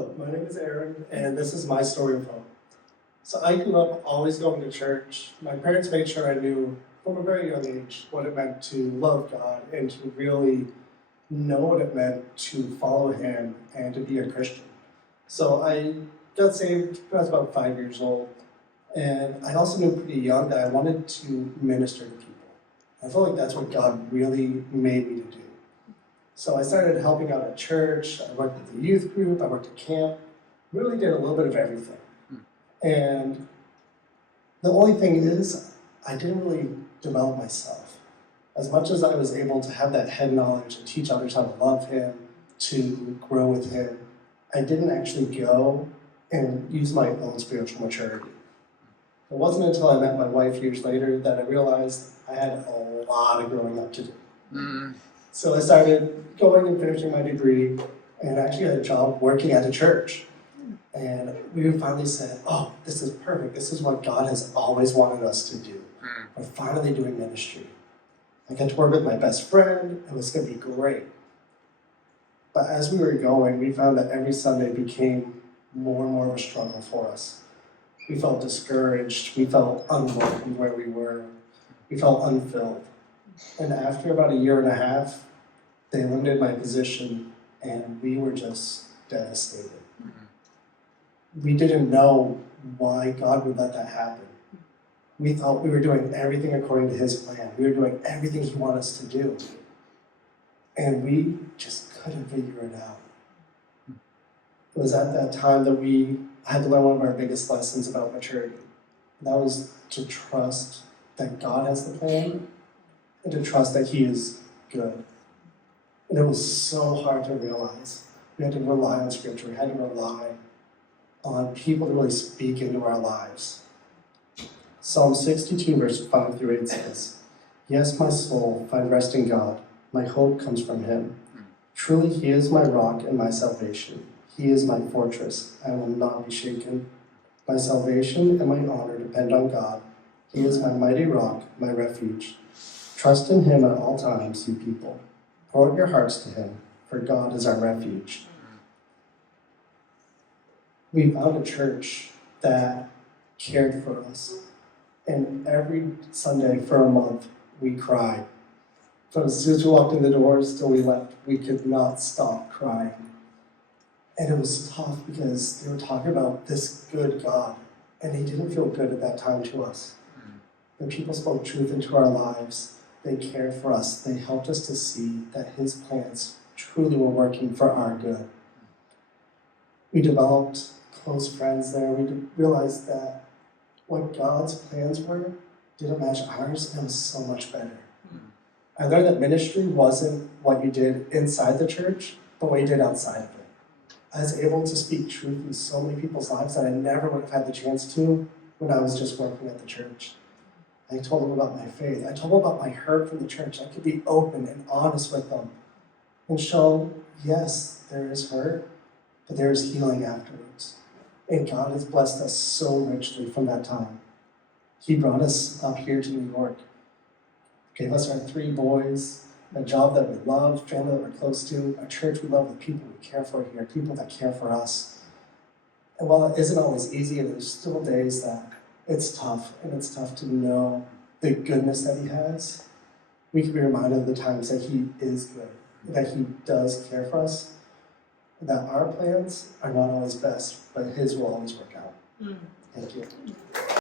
Hello, my name is Aaron, and this is my story of hope. So I grew up always going to church. My parents made sure I knew from a very young age what it meant to love God and to really know what it meant to follow Him and to be a Christian. So I got saved when I was about 5 years old, and I also knew pretty young that I wanted to minister to people. I felt like that's what God really made me to do. So I started helping out at church, I worked at the youth group, I worked at camp, really did a little bit of everything. And the only thing is, I didn't really develop myself. As much as I was able to have that head knowledge and teach others how to love Him, to grow with Him, I didn't actually go and use my own spiritual maturity. It wasn't until I met my wife years later that I realized I had a lot of growing up to do. So I started going and finishing my degree, and actually had a job working at a church. And we finally said, oh, this is perfect. This is what God has always wanted us to do. We're finally doing ministry. I got to work with my best friend. It was going to be great. But as we were going, we found that every Sunday became more and more of a struggle for us. We felt discouraged. We felt unwelcome where we were. We felt unfilled. And after about 1.5 years, they limited my position, and we were just devastated. We didn't know why God would let that happen. We thought we were doing everything according to His plan. We were doing everything He wanted us to do. And we just couldn't figure it out. It was at that time that we had to learn one of our biggest lessons about maturity. And that was to trust that God has the plan and to trust that He is good. And it was so hard to realize. We had to rely on Scripture. We had to rely on people to really speak into our lives. Psalm 62, verse 5 through 8 says, "Yes, my soul, find rest in God. My hope comes from Him. Truly He is my rock and my salvation. He is my fortress. I will not be shaken. My salvation and my honor depend on God. He is my mighty rock, my refuge. Trust in Him at all times, you people. Pour out your hearts to Him, for God is our refuge." We found a church that cared for us. And every Sunday for a month, we cried. From as soon as we walked in the doors till we left, we could not stop crying. And it was tough because they were talking about this good God, and He didn't feel good at that time to us. When people spoke truth into our lives, they cared for us. They helped us to see that His plans truly were working for our good. We developed close friends there. We realized that what God's plans were didn't match ours, and it was so much better. I learned that ministry wasn't what you did inside the church, but what you did outside of it. I was able to speak truth in so many people's lives that I never would have had the chance to when I was just working at the church. I told them about my faith. I told them about my hurt from the church. I could be open and honest with them and show, yes, there is hurt, but there is healing afterwards. And God has blessed us so richly from that time. He brought us up here to New York, gave us our 3 boys, a job that we love, family that we're close to, a church we love with people we care for here, people that care for us. And while it isn't always easy, and there's still days that it's tough, and it's tough to know the goodness that He has, we can be reminded of the times that He is good, that He does care for us, that our plans are not always best, but His will always work out. Thank you.